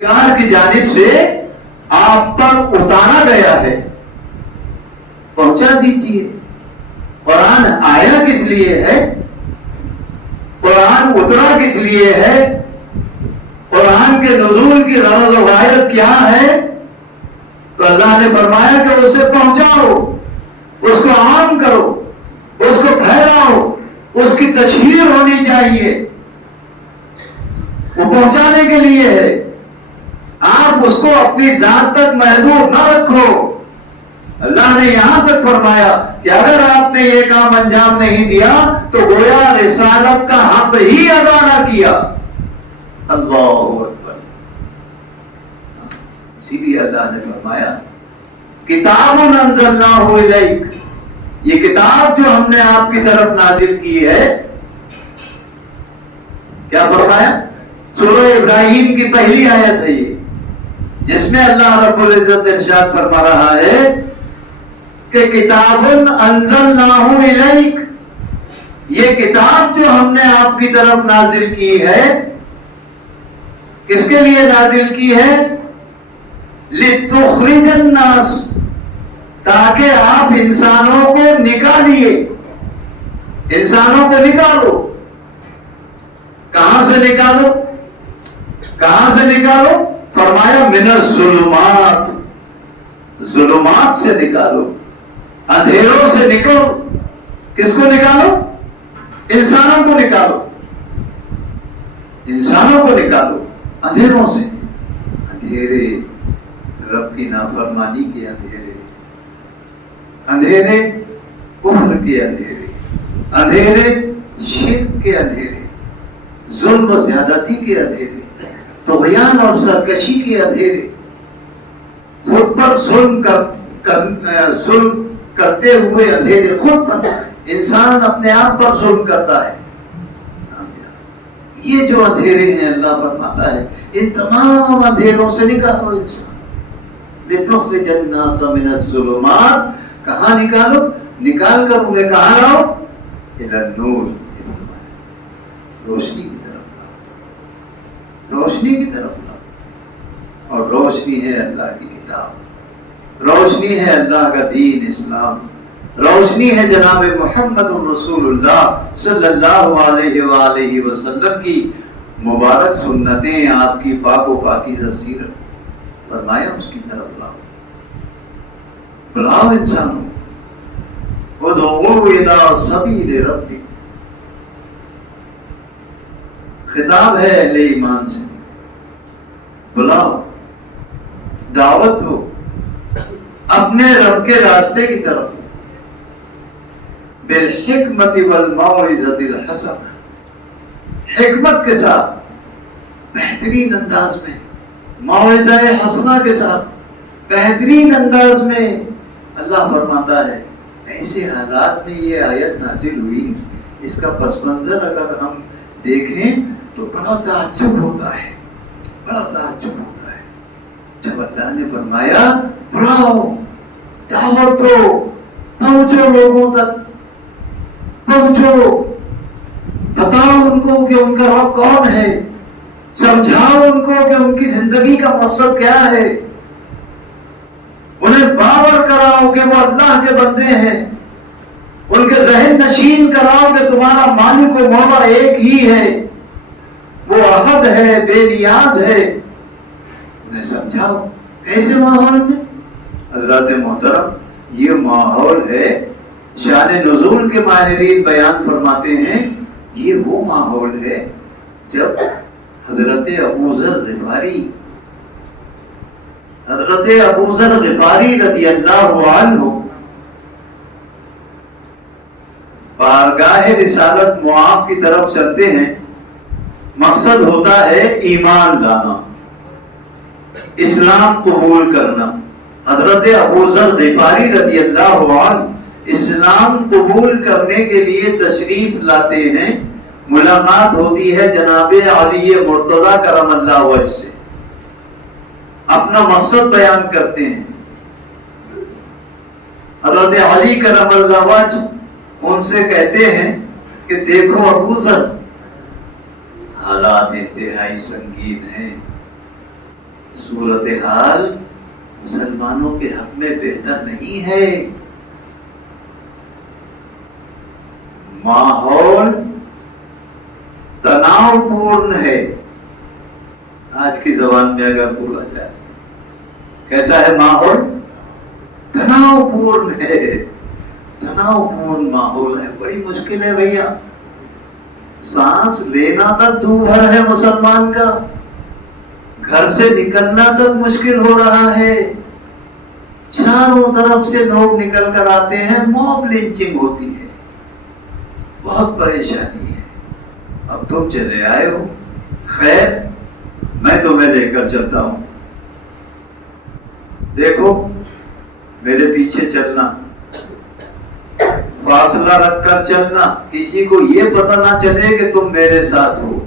کی جانب سے آپ پر اتارا گیا ہے، پہنچا دیجیے۔ قرآن آیا کس لیے ہے؟ قرآن اترا کس لیے ہے؟ قرآن کے نزول کی غرض و غایت کیا ہے؟ تو اللہ نے فرمایا کہ اسے پہنچاؤ، اس کو عام کرو، اس کو پھیلاؤ، اس کی تشہیر ہونی چاہیے، وہ پہنچانے کے لیے ہے۔ آپ اس کو اپنی ذات تک محدود نہ رکھو۔ اللہ نے یہاں تک فرمایا کہ اگر آپ نے یہ کام انجام نہیں دیا تو گویا رسالت کا حق ہی ادا نہ کیا۔ اللہ اکبر۔ اسی لیے اللہ نے فرمایا کتاب انزلناہ الیک، یہ کتاب جو ہم نے آپ کی طرف نازل کی ہے، کیا فرمایا؟ سورہ ابراہیم کی پہلی آیت ہے یہ، جس میں اللہ رب العزت ارشاد فرما رہا ہے کہ کتاب انزلناہ الیک، یہ کتاب جو ہم نے آپ کی طرف نازل کی ہے، کس کے لیے نازل کی ہے؟ لِتُخْرِجَ النَّاسَ، تاکہ آپ انسانوں کو نکالیے، انسانوں کو نکالو۔ کہاں سے نکالو؟ کہاں سے نکالو؟ فرمایا من الظلمات، ظلمات سے نکالو، اندھیروں سے نکلو۔ کس کو نکالو؟ انسانوں کو نکالو، انسانوں کو نکالو اندھیروں سے۔ اندھیرے رب کی نافرمانی کے اندھیرے، اندھیرے کفر کے اندھیرے، اندھیرے شرک کے اندھیرے، ظلم و زیادتی کے اندھیرے، طغیان اور سرکشی کے اندھیرے، خود پر ظلم کرتے ہوئے اندھیرے، خود پر انسان اپنے آپ پر ظلم کرتا ہے۔ یہ جو اندھیرے ہیں اللہ فرماتا ہے ان تمام اندھیروں سے نکالو انسان۔ لِتُخْرِجَ النَّاسَ مِنَ الظُّلُمَاتِ، کہاں نکالو؟ نکال کر انہیں کہاں لاؤ؟ إِلَى النُّورِ، روشنی کی طرف لاؤ، روشنی کی طرف لاؤ۔ اور روشنی ہے اللہ کی کتاب، روشنی ہے اللہ کا دین اسلام، روشنی ہے جناب محمد رسول اللہ صلی اللہ علیہ وآلہ وسلم کی مبارک سنتیں، آپ کی پاک و پاکیزہ سیرت۔ فرمایا اس کی طرف لاؤ، بلاؤ انسانوں، ادعوا الی سبیل ربک، خطاب ہے اہل ایمان سے، بلاؤ، دعوت دو اپنے رب کے راستے کی طرف، بالحکمت والموعظۃ الحسنہ، حکمت کے ساتھ، بہترین انداز میں، موعظہ حسنہ کے ساتھ، بہترین انداز میں۔ اللہ فرماتا ہے ایسے حالات میں یہ آیت نازل ہوئی، اس کا پس منظر اگر ہم دیکھیں تو بڑا تعجب ہوتا ہے، بڑا تعجب ہوتا ہے۔ جب اللہ نے فرمایا بلاؤ، دعوت دو، پہنچو لوگوں تک، پہنچو، بتاؤ ان کو کہ ان کا رب کون ہے، سمجھاؤ ان کو کہ ان کی زندگی کا مقصد کیا ہے، انہیں باور کراؤ کہ وہ اللہ کے بندے ہیں، ان کے ذہن نشین کراؤ کہ تمہارا مالک و مولا ایک ہی ہے، وہ احد ہے، بے نیاز ہے، انہیں سمجھاؤ۔ ایسے ماحول میں حضرات محترم یہ ماحول ہے، شان نزول کے ماہرین بیان فرماتے ہیں یہ وہ ماحول ہے جب حضرت ابو ذر غفاری رضی اللہ عنہ بارگاہ رسالت معاف کی طرف چلتے ہیں۔ مقصد ہوتا ہے ایمان لانا، اسلام قبول کرنا۔ حضرت ابو ذر غفاری رضی اللہ عنہ اسلام قبول کرنے کے لیے تشریف لاتے ہیں، ملاقات ہوتی ہے جناب علی مرتضیٰ کرم اللہ وجہ سے، اپنا مقصد بیان کرتے ہیں۔ حضرت علی کرم اللہ وجہ ان سے کہتے ہیں کہ دیکھو ابو ذر، حالات انتہائی سنگین ہیں، صورتحال مسلمانوں کے حق میں بہتر نہیں ہے. ماحول تناؤ پورن ہے. آج کی زبان میں اگر بولا جائے کیسا ہے ماحول؟ تناؤ پورن ہے. تناؤ پورن ماحول ہے. بڑی مشکل ہے بھیا. سانس لینا تک دوبھر ہے مسلمان کا. گھر سے نکلنا تک مشکل ہو رہا ہے. چاروں طرف سے لوگ نکل کر آتے ہیں. موب لنچنگ ہوتی ہے. بہت پریشانی ہے. اب تم چلے آئے ہو. خیر میں تمہیں لے کر چلتا ہوں. دیکھو میرے پیچھے چلنا, فاصلہ رکھ کر چلنا, کسی کو یہ پتہ نہ چلے کہ تم میرے ساتھ ہو.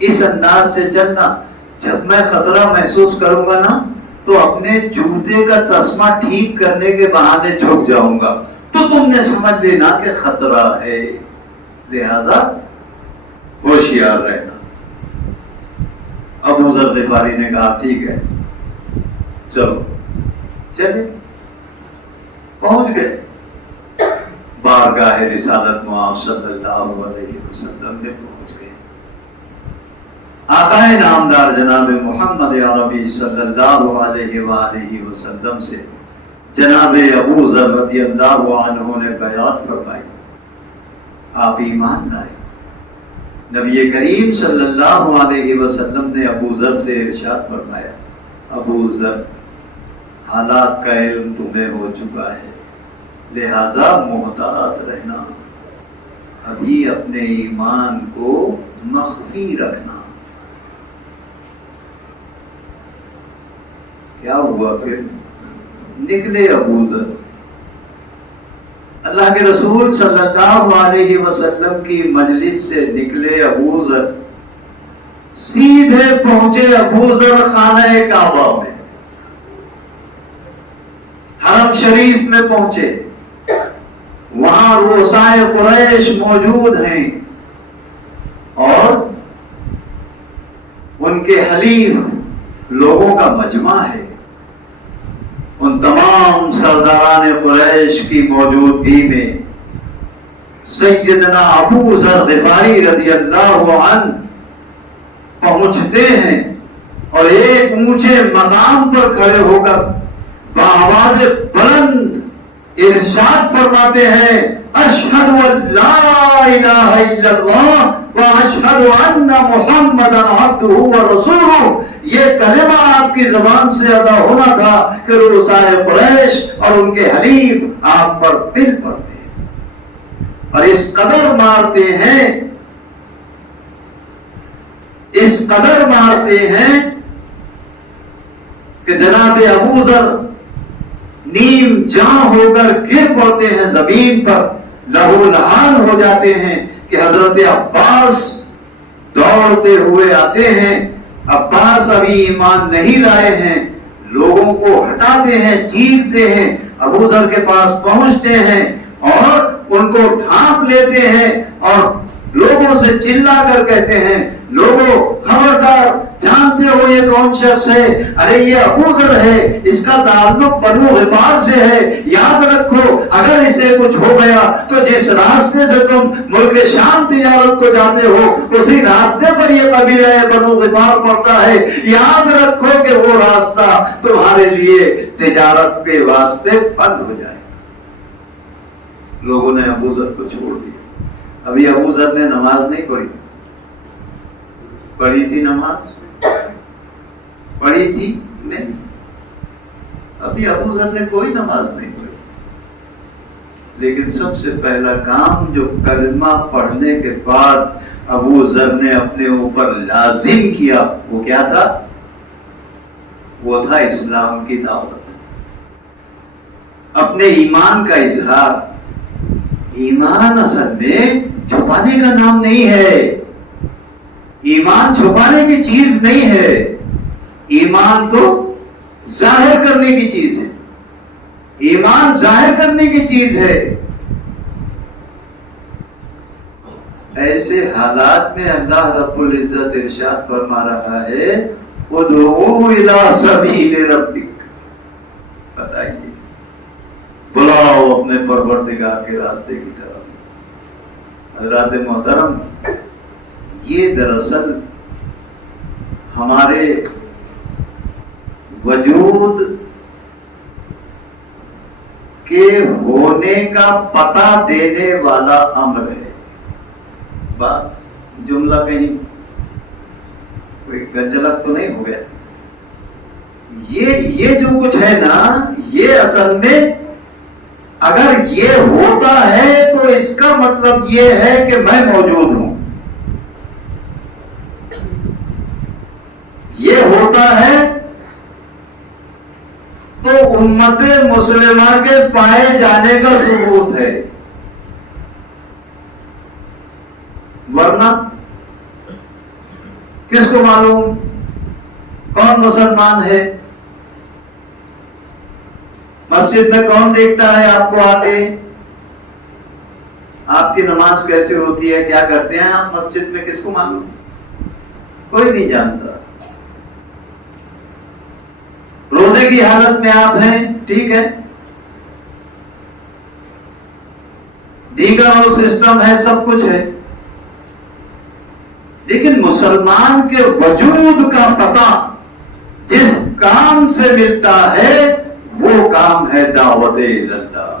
اس انداز سے چلنا. جب میں خطرہ محسوس کروں گا نا تو اپنے جوتے کا تسمہ ٹھیک کرنے کے بہانے جھک جاؤں گا, تو تم نے سمجھ لینا کہ خطرہ ہے. لہذا ہوشیار رہنا. ابو ذر غفاری نے کہا ٹھیک ہے چلو. چلے پہنچ گئے بارگاہ رسالت معاذ صلی اللہ علیہ وسلم میں پہنچ گئے. آقا نامدار جناب محمد عربی صلی اللہ علیہ وآلہ وسلم سے جناب ابو ذر رضی اللہ عنہ نے بیعت فرمائی. آپ ایمان لائے. نبی کریم صلی اللہ علیہ وسلم نے ابو ذر سے ارشاد فرمایا, ابو ذر حالات کا علم تمہیں ہو چکا ہے, لہذا محتاط رہنا. ابھی اپنے ایمان کو مخفی رکھنا. کیا ہوا پھر؟ نکلے ابو ذر. اللہ کے رسول صلی اللہ علیہ وسلم کی مجلس سے نکلے ابو ذر. سیدھے پہنچے ابو ذر خانہ کعبہ میں. حرم شریف میں پہنچے. وہاں رؤسائے قریش موجود ہیں اور ان کے حلیف لوگوں کا مجمع ہے. ان تمام سرداران قریش کی موجودگی میں سیدنا ابو ذر غفاری رضی اللہ عنہ پہنچتے ہیں اور ایک اونچے مقام پر کھڑے ہو کر بآواز بلند ارشاد فرماتے ہیں, اشہد ان لا الہ الا اللہ واشہد ان محمدا عبدہ ورسولہ. یہ کلمہ آپ کی زبان سے ادا ہونا تھا کہ رؤسائے قریش اور ان کے حلیف آپ پر دل پڑتے ہیں اور اس قدر مارتے ہیں, اس قدر مارتے ہیں کہ جناب ابو ذر نیم جاں ہو کر گر پڑتے ہیں زمین پر, لہو لہان ہو جاتے ہیں کہ حضرت عباس دوڑتے ہوئے آتے ہیں. عباس ابھی ایمان نہیں لائے ہیں. لوگوں کو ہٹاتے ہیں, چیرتے ہیں. ابو ذر کے پاس پہنچتے ہیں اور ان کو ڈھانپ لیتے ہیں اور لوگوں سے چلا کر کہتے ہیں, لوگوں خبردار, جانتے ہو یہ کون شخص ہے؟ ارے یہ ابو ذر ہے, اس کا تعلق بنو غفار سے ہے. یاد رکھو اگر اسے کچھ ہو گیا تو جس راستے سے تم ملک شام تجارت کو جاتے ہو اسی راستے پر یہ قبیلہ بنو غفار پڑتا ہے. یاد رکھو کہ وہ راستہ تمہارے لیے تجارت کے واسطے بند ہو جائے. لوگوں نے ابو ذر کو چھوڑ دیا. ابھی ابو ذر نے نماز نہیں پڑھی تھی. نماز پڑھی تھی نہیں. ابھی ابو ذر نے کوئی نماز نہیں پڑھی. لیکن سب سے پہلا کام جو کلمہ پڑھنے کے بعد ابو ذر نے اپنے اوپر لازم کیا وہ کیا تھا؟ وہ تھا اسلام کی دعوت, اپنے ایمان کا اظہار. ایمان اصل میں چھپانے کا نام نہیں ہے. ایمان چھپانے کی چیز نہیں ہے. ایمان تو ظاہر کرنے کی چیز ہے. ایمان ظاہر کرنے کی چیز ہے. ایسے حالات میں اللہ رب العزت ارشاد فرما رہا ہے, ادعو الی سبیل ربک، بتائیے، بلاؤ اپنے پروردگار کے راستے کی طرف۔ حضرات محترم، یہ دراصل ہمارے وجود کے ہونے کا پتہ دینے والا امر ہے۔ بات جملہ کہیں کوئی گنجلک تو نہیں ہو گیا؟ یہ جو کچھ ہے نا، یہ اصل میں اگر یہ ہوتا ہے تو اس کا مطلب یہ ہے کہ میں موجود ہوں۔ یہ ہوتا ہے تو امت مسلمہ کے پائے جانے کا ثبوت ہے، ورنہ کس کو معلوم کون مسلمان ہے؟ مسجد میں کون دیکھتا ہے آپ کو آتے؟ آپ کی نماز کیسے ہوتی ہے، کیا کرتے ہیں آپ مسجد میں، کس کو معلوم؟ کوئی نہیں جانتا۔ روزے کی حالت میں آپ ہیں، ٹھیک ہے، دیگر وہ سسٹم ہے، سب کچھ ہے، لیکن مسلمان کے وجود کا پتہ جس کام سے ملتا ہے وہ کام ہے دعوت اللہ۔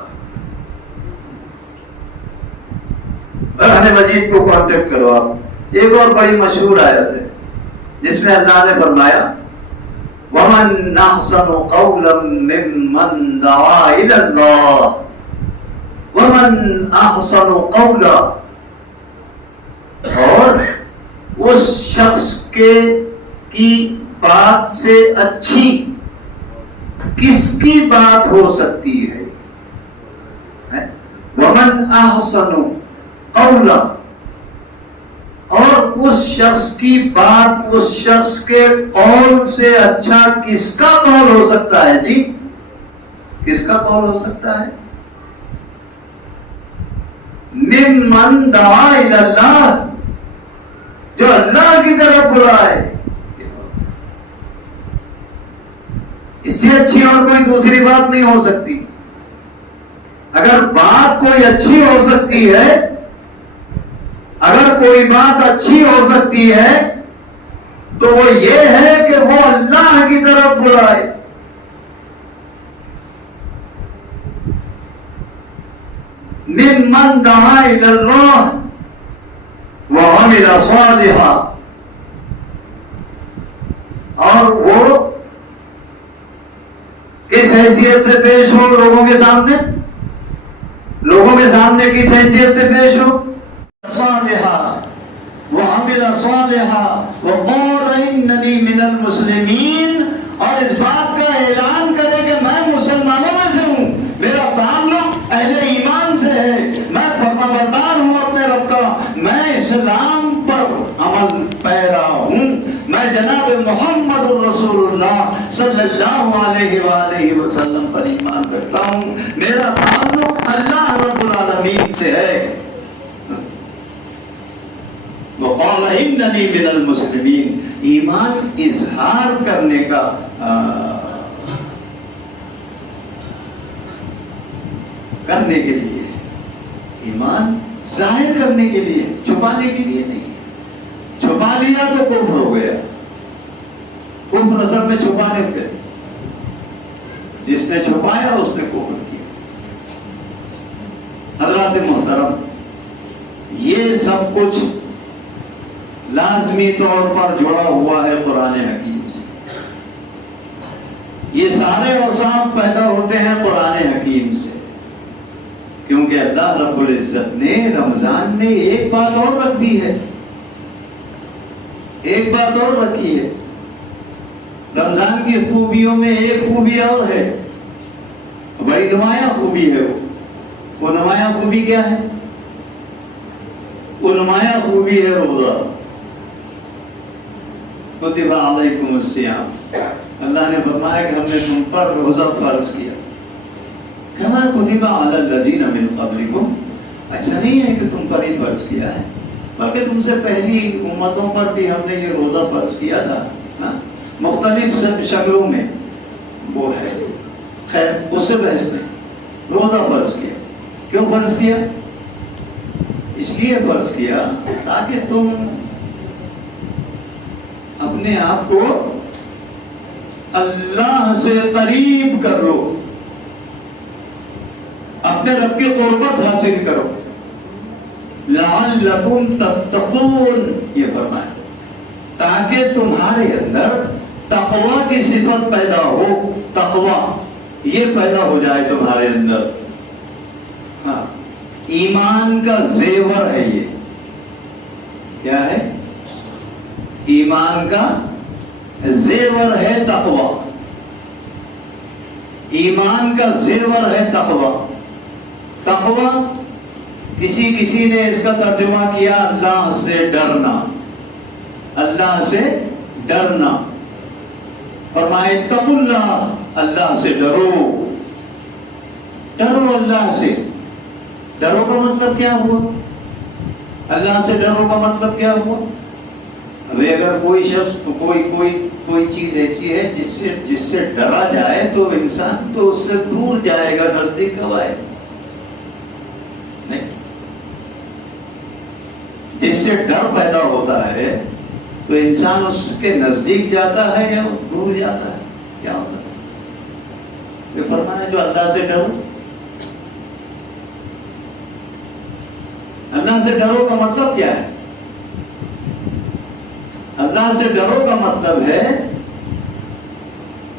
قرآن مجید کو کانٹیکٹ کرو آپ۔ ایک اور بڑی مشہور آیت ہے جس میں اللہ نے فرمایا وَمَنْ أَحْسَنُ قَوْلًا مِّمَّنْ دَعَا إِلَى اللَّهِ وَمَنْ أَحْسَنُ قَوْلًا، اور اس شخص کی بات سے اچھی کس کی بات ہو سکتی ہے؟ وَمَنْ أَحْسَنُ قَوْلًا، اور اس شخص کی بات، اس شخص کے قول سے اچھا کس کا قول ہو سکتا ہے؟ جی کس کا قول ہو سکتا ہے؟ ممن دعا الی اللہ، جو اللہ کی طرف بلائے۔ اس سے اچھی اور کوئی دوسری بات نہیں ہو سکتی۔ اگر بات کوئی اچھی ہو سکتی ہے، اگر کوئی بات اچھی ہو سکتی ہے تو وہ یہ ہے کہ وہ اللہ کی طرف بلائے۔ ممن دعا الی اللہ وعمل صالحا، اور وہ کس حیثیت سے پیش ہو لوگوں کے سامنے؟ لوگوں کے سامنے کس حیثیت سے پیش ہو؟ صالحا وعمل صالحا وقال اننی من المسلمین، اور اس بات کا اعلان کرے کہ میں مسلمانوں میں سے ہوں، میرا تعلق اہل ایمان سے ہے، میں فرمانبردار ہوں اپنے رب کا، میں اسلام پر عمل پیرا ہوں، میں جناب محمد رسول اللہ صلی اللہ علیہ وآلہ وسلم پر ایمان رکھتا ہوں، میرا تعلق اللہ رب العالمین سے ہے۔ وقال اننی من المسلمین، ایمان اظہار کرنے کا کرنے کے لیے، ایمان ظاہر کرنے کے لیے، چھپانے کے لیے نہیں۔ چھپا لیا تو کفر ہو گیا۔ کفر اصل میں چھپانے کے، جس نے چھپایا اس نے کفر کیا۔ حضرات محترم، یہ سب کچھ لازمی طور پر جڑا ہوا ہے قرآن حکیم سے۔ یہ سارے اوصاف پیدا ہوتے ہیں قرآن حکیم سے، کیونکہ اللہ رب العزت نے رمضان میں ایک بات اور رکھ دی ہے، ایک بات اور رکھی ہے۔ رمضان کی خوبیوں میں ایک خوبی اور ہے، بڑی نمایاں خوبی ہے۔ وہ نمایاں خوبی کیا ہے؟ وہ نمایاں خوبی ہے روزہ۔ کتب علیکم الصیام، اللہ نے فرمایا کہ ہم نے تم پر روزہ فرض کیا، کما کتب علی الذین من قبلکم، ایسا نہیں ہے کہ تم پر ہی فرض کیا ہے، بلکہ تم سے پہلی امتوں پر بھی ہم نے یہ روزہ فرض کیا تھا۔ مختلف شکلوں میں وہ ہے. خیر اس سے بحث نہیں. روزہ فرض کیا. کیوں فرض کیا؟ اس لیے فرض کیا تاکہ تم اپنے آپ کو اللہ سے قریب کر لو، اپنے رب کی قربت حاصل کرو. لعلکم تتقون یہ فرمایا تاکہ تمہارے اندر تقوی کی صفت پیدا ہو. تقوی یہ پیدا ہو جائے تمہارے اندر. ہاں ایمان کا زیور ہے. یہ کیا ہے؟ ایمان کا زیور ہے تقوی. ایمان کا زیور ہے تقوی. تقوی کسی نے اس کا ترجمہ کیا اللہ سے ڈرنا. اللہ سے ڈرنا. فرمائے اتقوا اللہ، اللہ سے ڈرو. ڈرو اللہ سے. ڈرو کا مطلب کیا ہوا؟ اللہ سے ڈرو کا مطلب کیا ہوا؟ ابھی اگر کوئی شخص کوئی چیز ایسی ہے جس سے ڈرا جائے تو انسان تو اس سے دور جائے گا، نزدیک کب آئے؟ نہیں. جس سے ڈر پیدا ہوتا ہے تو انسان اس کے نزدیک جاتا ہے یا دور جاتا ہے؟ کیا ہوتا ہے؟ یہ فرمایا جو اللہ سے ڈرو. اللہ سے ڈرو کا مطلب کیا ہے؟ اللہ سے ڈرو کا مطلب ہے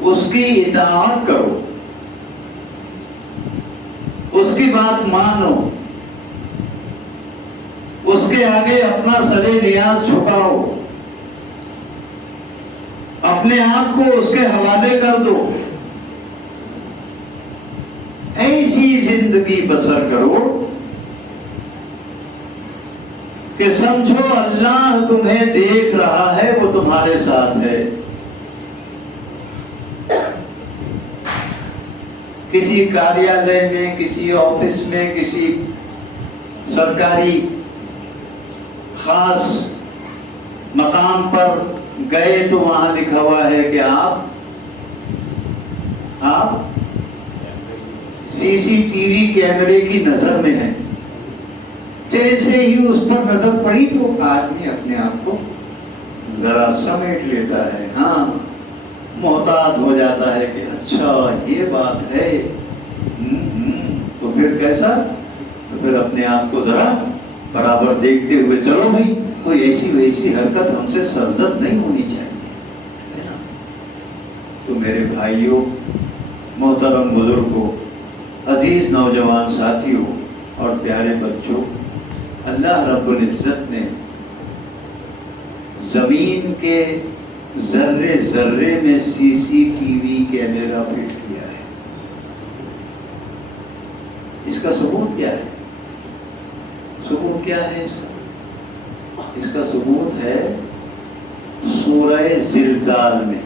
اس کی اطاعت کرو، اس کی بات مانو، اس کے آگے اپنا سر نیاز جھکاؤ، اپنے آپ کو اس کے حوالے کر دو. ایسی زندگی بسر کرو کہ سمجھو اللہ تمہیں دیکھ رہا ہے، وہ تمہارے ساتھ ہے. کسی کاریالے میں، کسی آفس میں، کسی سرکاری خاص مقام پر گئے تو وہاں لکھا ہوا ہے کہ آپ سی ٹی وی کیمرے کی نظر میں ہیں. جیسے ہی اس پر نظر پڑی تو آدمی اپنے آپ کو ذرا سمیٹ لیتا ہے. ہاں محتاط ہو جاتا ہے کہ اچھا یہ بات ہے. تو پھر کیسا؟ تو پھر اپنے آپ کو ذرا برابر دیکھتے ہوئے چلو بھائی کوئی ایسی ویسی حرکت ہم سے سرزد نہیں ہونی چاہیے. تو میرے بھائیوں، محترم بزرگوں، عزیز نوجوان ساتھیوں اور پیارے بچوں، اللہ رب العزت نے زمین کے ذرے ذرے میں CCTV کیمرہ فٹ کیا ہے. اس کا ثبوت کیا ہے؟ ثبوت کیا ہے اس کا ثبوت ہے سورہ زلزال میں.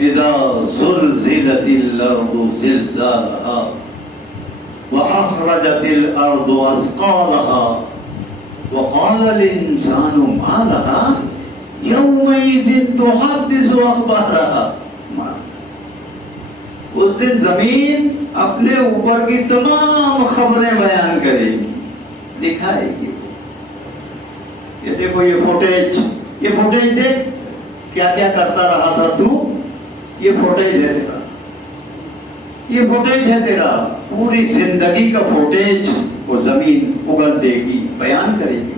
اذا زلزلت الارض زلزالها وأخرجت الأرض أثقالها وقال الإنسان ما لها يومئذ تحدث أخبارها. اس دن زمین اپنے اوپر کی تمام خبریں بیان کرے گی، دکھائے گی. یہ دیکھو یہ فوٹیج دیکھ کیا کیا کرتا رہا تھا تو. یہ فوٹیج ہے تیرا، یہ فوٹیج ہے تیرا. پوری زندگی کا فوٹیج وہ زمین اگل دے گی، بیان کرے گی.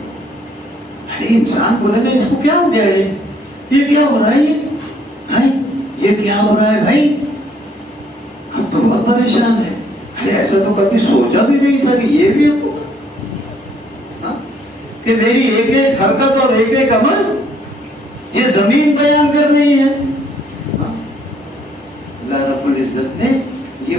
ارے انسان بولے گا اس کو کیا ہو گیا ہے، یہ کیا ہو رہا ہے، یہ کیا ہو رہا ہے بھائی. اب تو بہت پریشان ہے. ارے ایسا تو کبھی سوچا بھی نہیں تھا کہ یہ بھی ہوگا، کہ میری ایک ایک حرکت اور ایک ایک عمل یہ زمین بیان کر رہی ہے. اللہ رب العزت نے یہ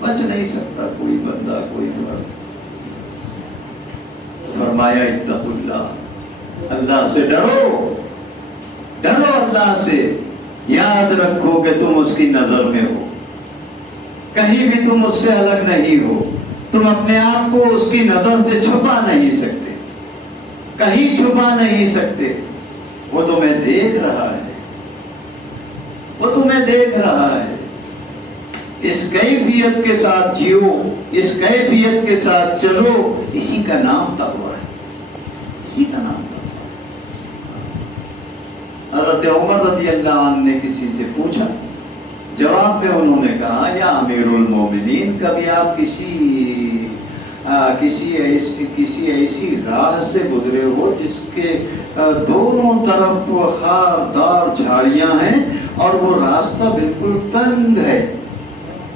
بچ نہیں سکتا کوئی بندہ، کوئی فرد. فرمایا اتقوا اللہ، اللہ سے ڈرو، ڈرو اللہ سے. یاد رکھو کہ تم اس کی نظر میں ہو، کہیں بھی تم اس سے الگ نہیں ہو. تم اپنے آپ کو اس کی نظر سے چھپا نہیں سکتے، کہیں چھپا نہیں سکتے. وہ تمہیں دیکھ رہا ہے، وہ تمہیں دیکھ رہا ہے. اس کیفیت کے ساتھ جیو، اس کیفیت کے ساتھ چلو. اسی کا نام تقویٰ ہے، اسی کا نام تقویٰ ہے. حضرت عمر رضی اللہ عنہ نے کسی سے پوچھا، جواب میں انہوں نے کہا، یا امیر المومنین، کبھی آپ کسی ایسی راہ سے گزرے ہو جس کے دونوں طرف خاردار جھاڑیاں ہیں اور وہ راستہ بالکل تنگ ہے،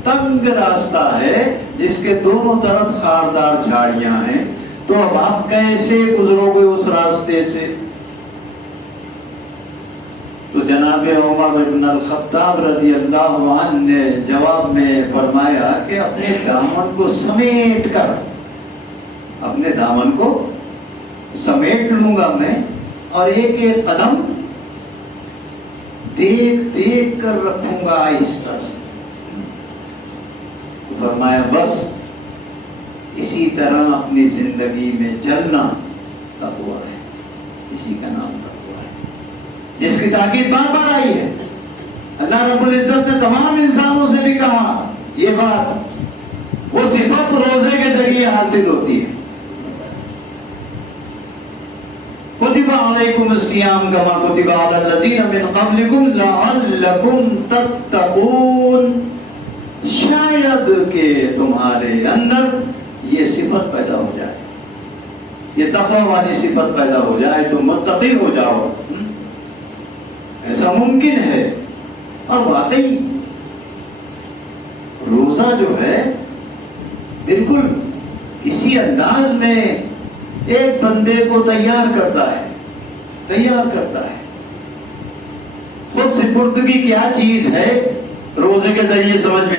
تنگ راستہ ہے جس کے دونوں طرف خاردار جھاڑیاں ہیں، تو اب آپ کیسے گزرو گے اس راستے سے؟ تو جناب عمر بن الخطاب رضی اللہ عنہ نے جواب میں فرمایا کہ اپنے دامن کو سمیٹ کر، اپنے دامن کو سمیٹ لوں گا میں، اور ایک ایک قدم دیکھ دیکھ کر رکھوں گا آہستہ سے. فرمایا بس اسی طرح اپنی زندگی میں چلنا تقویٰ ہے، اسی کا نام تقویٰ ہے، جس کی تاکید بار بار آئی ہے. اللہ رب العزت نے تمام انسانوں سے بھی کہا یہ بات، وہ صفت روزے کے ذریعے حاصل ہوتی ہے. کتب علیکم الصیام کما کتب علی الذین من قبلکم لعلکم تتقون. شاید کہ تمہارے اندر یہ صفت پیدا ہو جائے، یہ تقوی والی صفت پیدا ہو جائے، تم متقی ہو جاؤ. ایسا ممکن ہے. اور واقعی روزہ جو ہے بالکل اسی انداز میں ایک بندے کو تیار کرتا ہے، تیار کرتا ہے. خود سپردگی کیا چیز ہے روزے کے ذریعے سمجھ میں